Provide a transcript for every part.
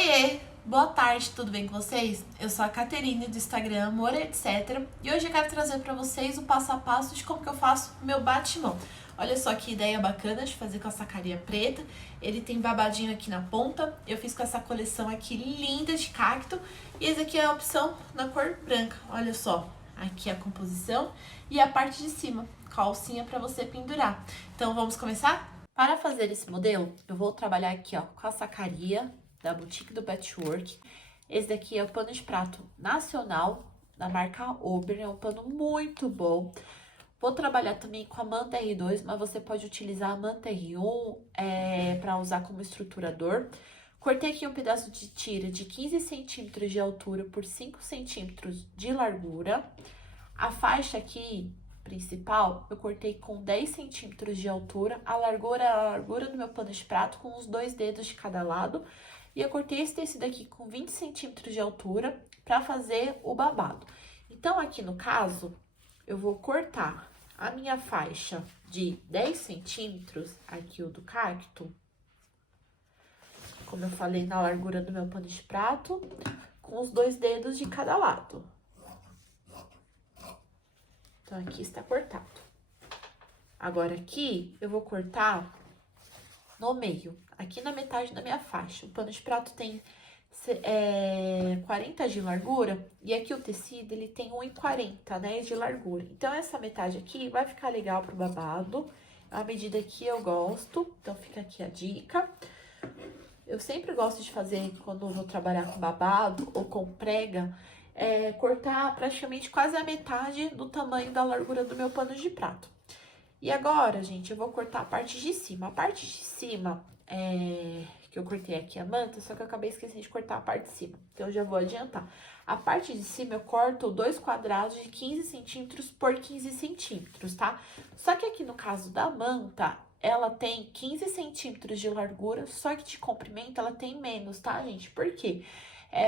Oiê! Boa tarde, tudo bem com vocês? Eu sou a Caterine do Instagram Amor Etc. E hoje eu quero trazer para vocês o passo a passo de como que eu faço meu batimão. Olha só que ideia bacana de fazer com essa carinha preta. Ele tem babadinho aqui na ponta. Eu fiz com essa coleção aqui linda de cacto. E esse aqui é a opção na cor branca. Olha só, aqui a composição e a parte de cima, com a alcinha para você pendurar. Então vamos começar? Para fazer esse modelo, eu vou trabalhar aqui ó, com a sacaria da Boutique do Patchwork. Esse daqui é o pano de prato nacional, da marca Ober, é um pano muito bom. Vou trabalhar também com a manta R2, mas você pode utilizar a manta R1 para usar como estruturador. Cortei aqui um pedaço de tira de 15 centímetros de altura por 5 centímetros de largura. A faixa aqui principal, eu cortei com 10 centímetros de altura, a largura do meu pano de prato com os 2 dedos de cada lado. E eu cortei esse tecido aqui com 20 centímetros de altura para fazer o babado. Então, aqui no caso, eu vou cortar a minha faixa de 10 centímetros, aqui o do cacto, como eu falei, na largura do meu pano de prato, com os 2 dedos de cada lado. Então, aqui está cortado. Agora, aqui, eu vou cortar no meio, aqui na metade da minha faixa. O pano de prato tem 40 de largura e aqui o tecido, ele tem 1,40, né, de largura. Então, essa metade aqui vai ficar legal pro babado, é a medida que eu gosto, então fica aqui a dica. Eu sempre gosto de fazer, quando eu vou trabalhar com babado ou com prega, cortar praticamente quase a metade do tamanho da largura do meu pano de prato. E agora, gente, eu vou cortar a parte de cima. A parte de cima, que eu cortei aqui a manta, só que eu acabei esquecendo de cortar a parte de cima. Então, eu já vou adiantar. A parte de cima, eu corto 2 quadrados de 15 centímetros por 15 centímetros, tá? Só que aqui no caso da manta, ela tem 15 centímetros de largura, só que de comprimento ela tem menos, tá, gente? Por quê?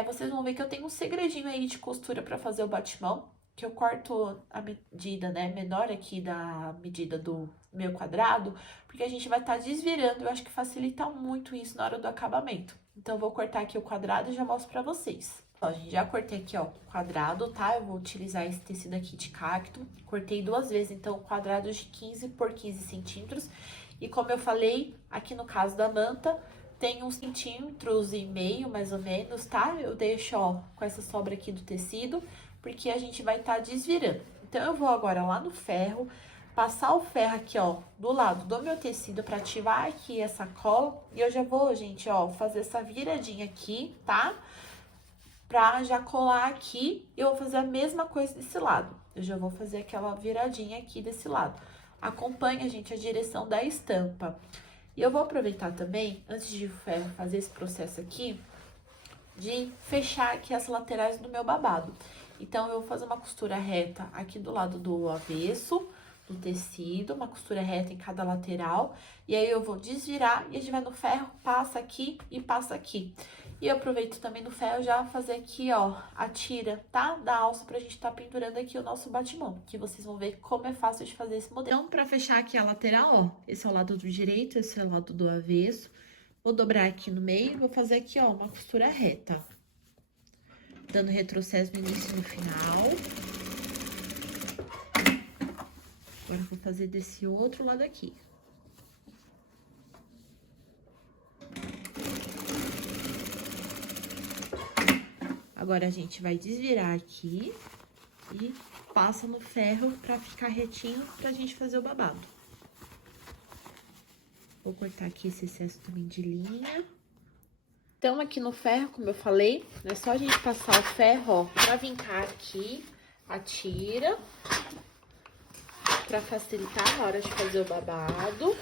Vocês vão ver que eu tenho um segredinho aí de costura pra fazer o batimão, que eu corto a medida, né, menor aqui da medida do meu quadrado, porque a gente vai estar desvirando, eu acho que facilita muito isso na hora do acabamento. Então, eu vou cortar aqui o quadrado e já mostro pra vocês. Ó, gente, já cortei aqui, ó, o quadrado, tá? Eu vou utilizar esse tecido aqui de cacto. Cortei 2 vezes, então, quadrados de 15 por 15 centímetros. E como eu falei, aqui no caso da manta, tem 1,5 centímetros, mais ou menos, tá? Eu deixo, ó, com essa sobra aqui do tecido, porque a gente vai estar desvirando. Então, eu vou agora lá no ferro, passar o ferro aqui, ó, do lado do meu tecido para ativar aqui essa cola. E eu já vou, gente, ó, fazer essa viradinha aqui, tá? Pra já colar aqui, eu vou fazer a mesma coisa desse lado. Eu já vou fazer aquela viradinha aqui desse lado. Acompanha, gente, a direção da estampa. E eu vou aproveitar também, antes de o ferro fazer esse processo aqui, de fechar aqui as laterais do meu babado. Então, eu vou fazer uma costura reta aqui do lado do avesso do tecido, uma costura reta em cada lateral. E aí, eu vou desvirar e a gente vai no ferro, passa aqui e passa aqui. E eu aproveito também no ferro já fazer aqui, ó, a tira, tá? Da alça pra gente tá pendurando aqui o nosso batimão, que vocês vão ver como é fácil de fazer esse modelo. Então, pra fechar aqui a lateral, ó, esse é o lado do direito, esse é o lado do avesso. Vou dobrar aqui no meio, vou fazer aqui, ó, uma costura reta. Dando retrocesso no início e no final. Agora, vou fazer desse outro lado aqui. Agora, a gente vai desvirar aqui e passa no ferro pra ficar retinho pra gente fazer o babado. Vou cortar aqui esse excesso também de linha. Então, aqui no ferro, como eu falei, é só a gente passar o ferro, ó, pra vincar aqui a tira, pra facilitar na hora de fazer o babado.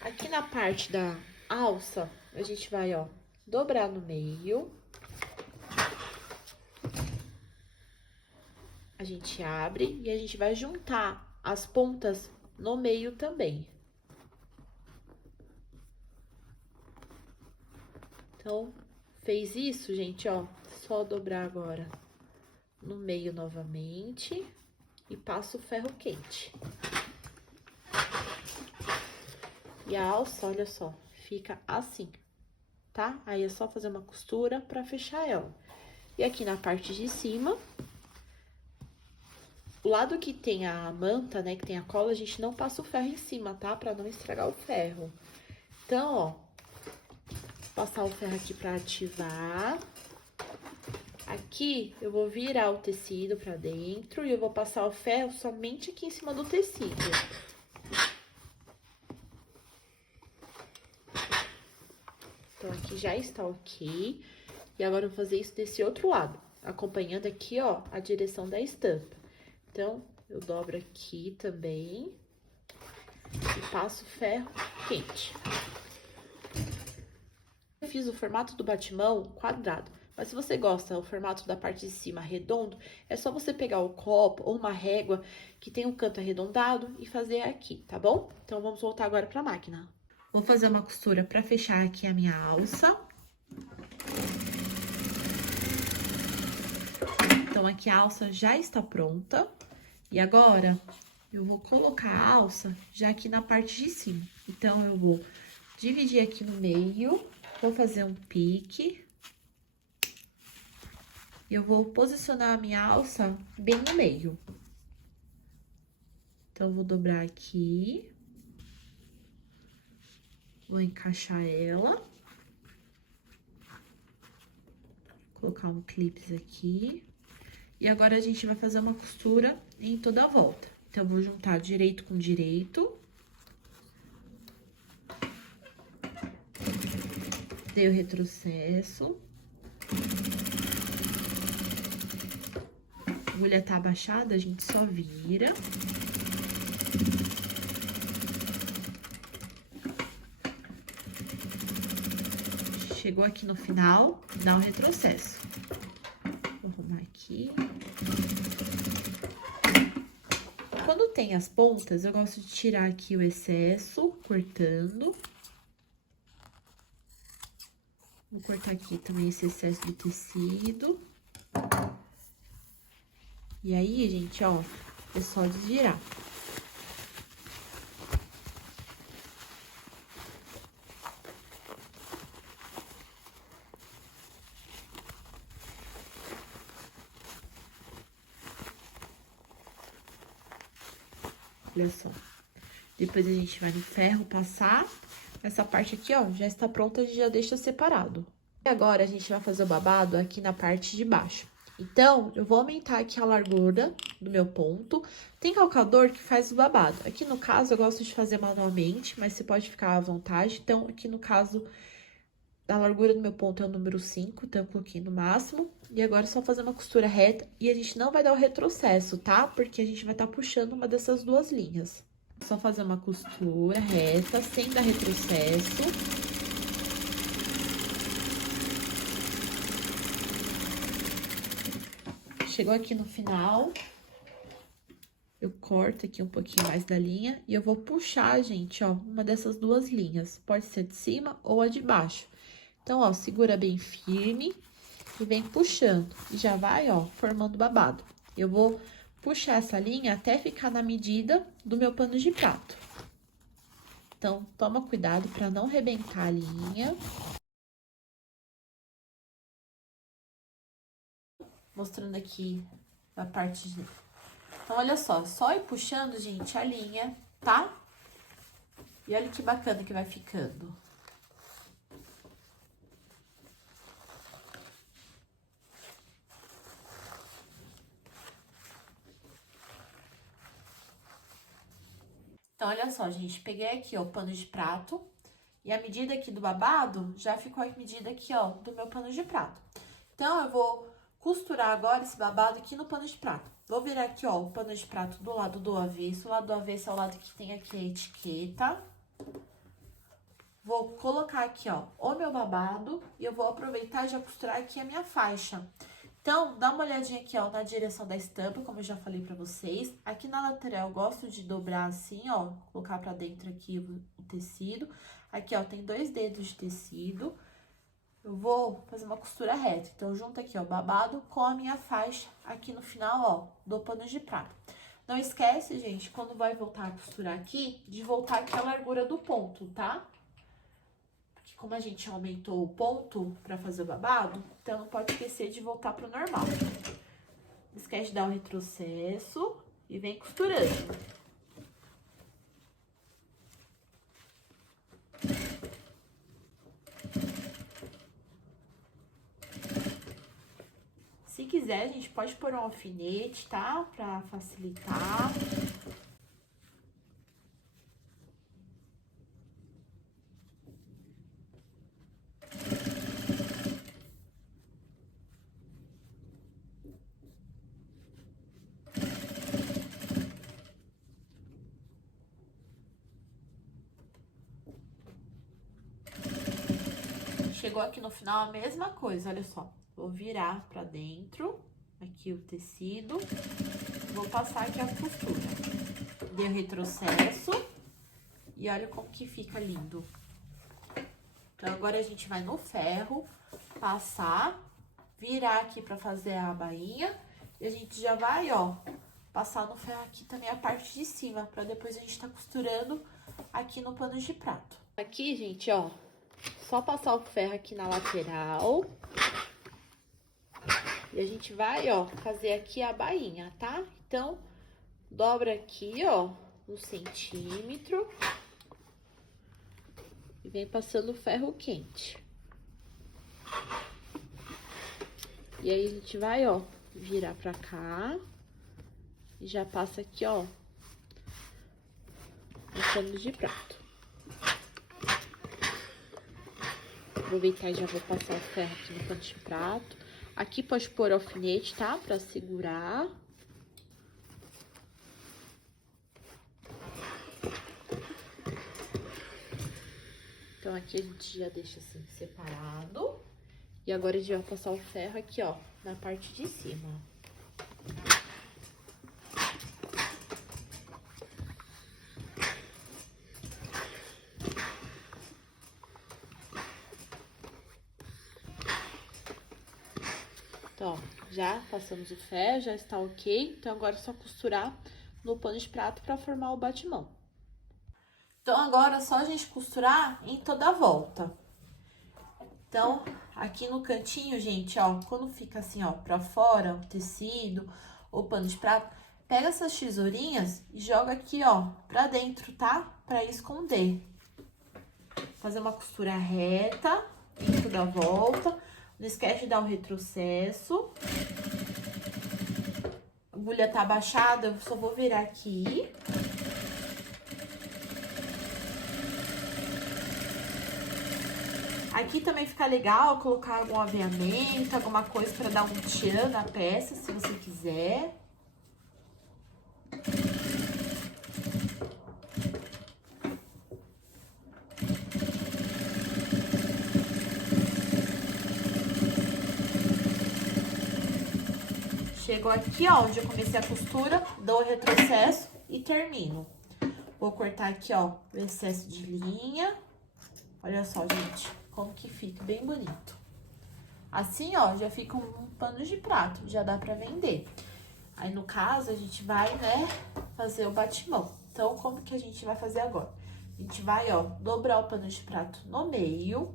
Aqui na parte da alça, a gente vai, ó, dobrar no meio. A gente abre e a gente vai juntar as pontas no meio também. Então, fez isso, gente, ó, só dobrar agora no meio novamente e passa o ferro quente. E a alça, olha só, fica assim. tá? Aí é só fazer uma costura pra fechar ela. E aqui na parte de cima, o lado que tem a manta, né, que tem a cola, a gente não passa o ferro em cima, tá? Pra não estragar o ferro. Então, ó, passar o ferro aqui pra ativar. Aqui, eu vou virar o tecido pra dentro e eu vou passar o ferro somente aqui em cima do tecido. Então, aqui já está ok. E agora eu vou fazer isso desse outro lado, acompanhando aqui, ó, a direção da estampa. Então, eu dobro aqui também e passo ferro quente. Eu fiz o formato do batimão quadrado, mas se você gosta do formato da parte de cima redondo, é só você pegar o copo ou uma régua que tem um canto arredondado e fazer aqui, tá bom? Então, vamos voltar agora para a máquina. Vou fazer uma costura para fechar aqui a minha alça. Então, aqui a alça já está pronta. E agora, eu vou colocar a alça já aqui na parte de cima. Então, eu vou dividir aqui no meio, vou fazer um pique. E eu vou posicionar a minha alça bem no meio. Então, eu vou dobrar aqui. Vou encaixar ela. Colocar um clips aqui. E agora, a gente vai fazer uma costura em toda a volta. Então, eu vou juntar direito com direito. Dei o retrocesso. A agulha tá abaixada, a gente só vira. Chegou aqui no final, dá um retrocesso. Vou arrumar aqui. Quando tem as pontas, eu gosto de tirar aqui o excesso, cortando. Vou cortar aqui também esse excesso de tecido. E aí, gente, ó, é só desvirar. Olha só. Depois a gente vai no ferro passar. Essa parte aqui, ó, já está pronta, a gente já deixa separado. E agora, a gente vai fazer o babado aqui na parte de baixo. Então, eu vou aumentar aqui a largura do meu ponto. Tem calcador que faz o babado. Aqui no caso, eu gosto de fazer manualmente, mas você pode ficar à vontade. Então, aqui no caso, a largura do meu ponto é o número 5, então eu coloquei no máximo. E agora é só fazer uma costura reta e a gente não vai dar o retrocesso, tá? Porque a gente vai estar puxando uma dessas duas linhas. Só fazer uma costura reta, sem dar retrocesso. Chegou aqui no final, eu corto aqui um pouquinho mais da linha e eu vou puxar, gente, ó, uma dessas duas linhas. Pode ser de cima ou a de baixo. Então, ó, segura bem firme e vem puxando. E já vai, ó, formando babado. Eu vou puxar essa linha até ficar na medida do meu pano de prato. Então, toma cuidado para não arrebentar a linha. Mostrando aqui a parte de... Então, olha só ir puxando, gente, a linha, tá? E olha que bacana que vai ficando. Então, olha só, gente, peguei aqui, ó, o pano de prato. E a medida aqui do babado já ficou a medida aqui, ó, do meu pano de prato. Então, eu vou costurar agora esse babado aqui no pano de prato. Vou virar aqui, ó, o pano de prato do lado do avesso. O lado do avesso é o lado que tem aqui a etiqueta. Vou colocar aqui, ó, o meu babado e eu vou aproveitar e já costurar aqui a minha faixa. Então, dá uma olhadinha aqui, ó, na direção da estampa, como eu já falei pra vocês. Aqui na lateral, eu gosto de dobrar assim, ó, colocar pra dentro aqui o tecido. Aqui, ó, tem 2 dedos de tecido. Eu vou fazer uma costura reta. Então, junto aqui, ó, babado com a minha faixa aqui no final, ó, do pano de prato. Não esquece, gente, quando vai voltar a costurar aqui, de voltar aqui a largura do ponto, tá? que como a gente aumentou o ponto pra fazer o babado, então não pode esquecer de voltar pro normal. Não esquece de dar um retrocesso e vem costurando. Se quiser, a gente pode pôr um alfinete, tá? Pra facilitar. Chegou aqui no final a mesma coisa, olha só. Vou virar pra dentro, aqui o tecido. Vou passar aqui a costura. Dei o retrocesso. E olha como que fica lindo. Então, agora a gente vai no ferro, passar, virar aqui pra fazer a bainha. E a gente já vai, ó, passar no ferro aqui também a parte de cima, pra depois a gente tá costurando aqui no pano de prato. Aqui, gente, ó, só passar o ferro aqui na lateral. E a gente vai, ó, fazer aqui a bainha, tá? Então, dobra aqui, ó, 1 centímetro. E vem passando o ferro quente. E aí, a gente vai, ó, virar pra cá. E já passa aqui, ó, no pano de prato. Aproveitar e já vou passar o ferro aqui no pano de prato. Aqui pode pôr alfinete, tá? Pra segurar. Então, aqui a gente já deixa assim, separado. E agora a gente vai passar o ferro aqui, ó, na parte de cima. Então, ó, já passamos o ferro, já está ok. Então, agora é só costurar no pano de prato pra formar o batimão. Então, agora é só a gente costurar em toda a volta. Então, aqui no cantinho, gente, ó, quando fica assim, ó, pra fora, o tecido, o pano de prato, pega essas tesourinhas e joga aqui, ó, pra dentro, tá? Pra esconder. Fazer uma costura reta, em toda a volta. Não esquece de dar o retrocesso. A agulha tá abaixada, eu só vou virar aqui. Aqui também fica legal colocar algum aviamento, alguma coisa pra dar um tchan na peça, se você quiser. Chegou aqui, ó, onde eu comecei a costura, dou o retrocesso e termino. Vou cortar aqui, ó, o excesso de linha. Olha só, gente, como que fica, bem bonito. Assim, ó, já fica um pano de prato, já dá pra vender. Aí, no caso, a gente vai, né, fazer o batimão. Então, como que a gente vai fazer agora? A gente vai, ó, dobrar o pano de prato no meio.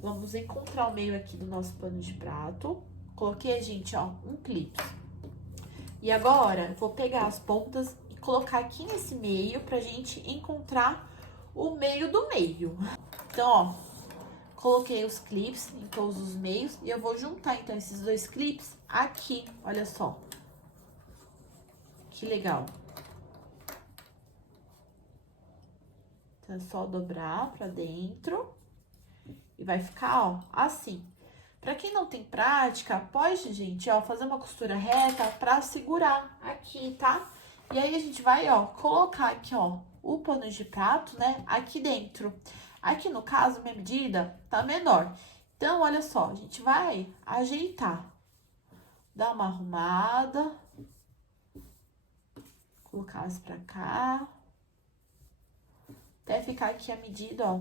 Vamos encontrar o meio aqui do nosso pano de prato. Coloquei, gente, ó, um clipe. E agora, vou pegar as pontas e colocar aqui nesse meio pra gente encontrar o meio do meio. Então, ó, coloquei os clips em todos os meios e eu vou juntar, então, esses 2 clips aqui, olha só. Que legal. Então, é só dobrar pra dentro e vai ficar, ó, assim. Pra quem não tem prática, pode, gente, ó, fazer uma costura reta pra segurar aqui, tá? E aí, a gente vai, ó, colocar aqui, ó, o pano de prato, né, aqui dentro. Aqui, no caso, minha medida tá menor. Então, olha só, a gente vai ajeitar. Dar uma arrumada. Colocar as pra cá. Até ficar aqui a medida, ó,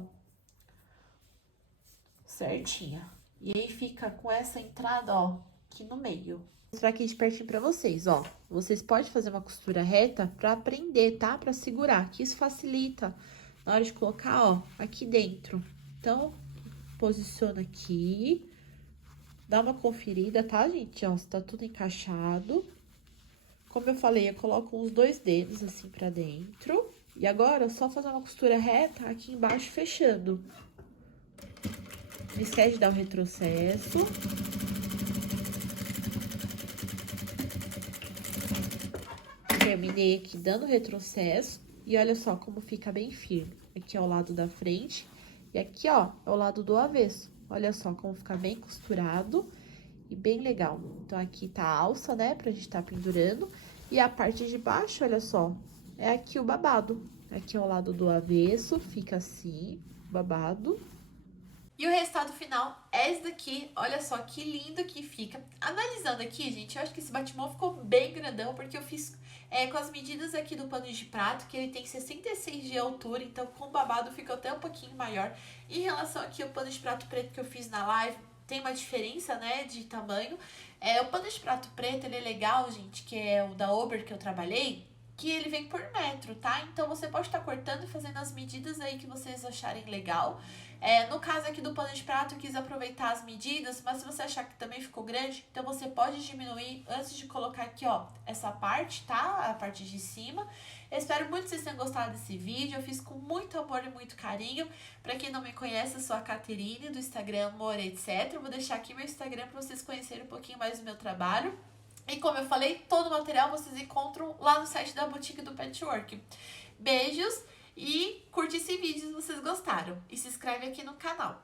certinha. E aí, fica com essa entrada, ó, aqui no meio. Vou mostrar aqui de pertinho pra vocês, ó. Vocês podem fazer uma costura reta pra prender, tá? Pra segurar, que isso facilita na hora de colocar, ó, aqui dentro. Então, posiciona aqui. Dá uma conferida, tá, gente? Ó, se tá tudo encaixado. Como eu falei, eu coloco uns 2 dedos assim pra dentro. E agora, é só fazer uma costura reta aqui embaixo, fechando. Não esquece de dar um retrocesso. Terminei aqui dando retrocesso. E olha só como fica bem firme. Aqui é o lado da frente. E aqui, ó, é o lado do avesso. Olha só como fica bem costurado e bem legal. Então, aqui tá a alça, né, pra gente tá pendurando. E a parte de baixo, olha só, é aqui o babado. Aqui é o lado do avesso, fica assim, babado. E o resultado final é esse daqui. Olha só que lindo que fica. Analisando aqui, gente, eu acho que esse batimão ficou bem grandão, porque eu fiz com as medidas aqui do pano de prato, que ele tem 66 de altura, então com o babado ficou até um pouquinho maior. Em relação aqui ao pano de prato preto que eu fiz na live, tem uma diferença, né, de tamanho. O pano de prato preto, ele é legal, gente, que é o da Ober que eu trabalhei, que ele vem por metro, tá? Então, você pode estar cortando e fazendo as medidas aí que vocês acharem legal. No caso aqui do pano de prato, eu quis aproveitar as medidas, mas se você achar que também ficou grande, então você pode diminuir antes de colocar aqui, ó, essa parte, tá? A parte de cima. Eu espero muito que vocês tenham gostado desse vídeo, eu fiz com muito amor e muito carinho. Pra quem não me conhece, eu sou a Caterine, do Instagram Amor, etc. Eu vou deixar aqui meu Instagram pra vocês conhecerem um pouquinho mais do meu trabalho. E como eu falei, todo o material vocês encontram lá no site da Boutique do Patchwork. Beijos e curte esse vídeo se vocês gostaram. E se inscreve aqui no canal.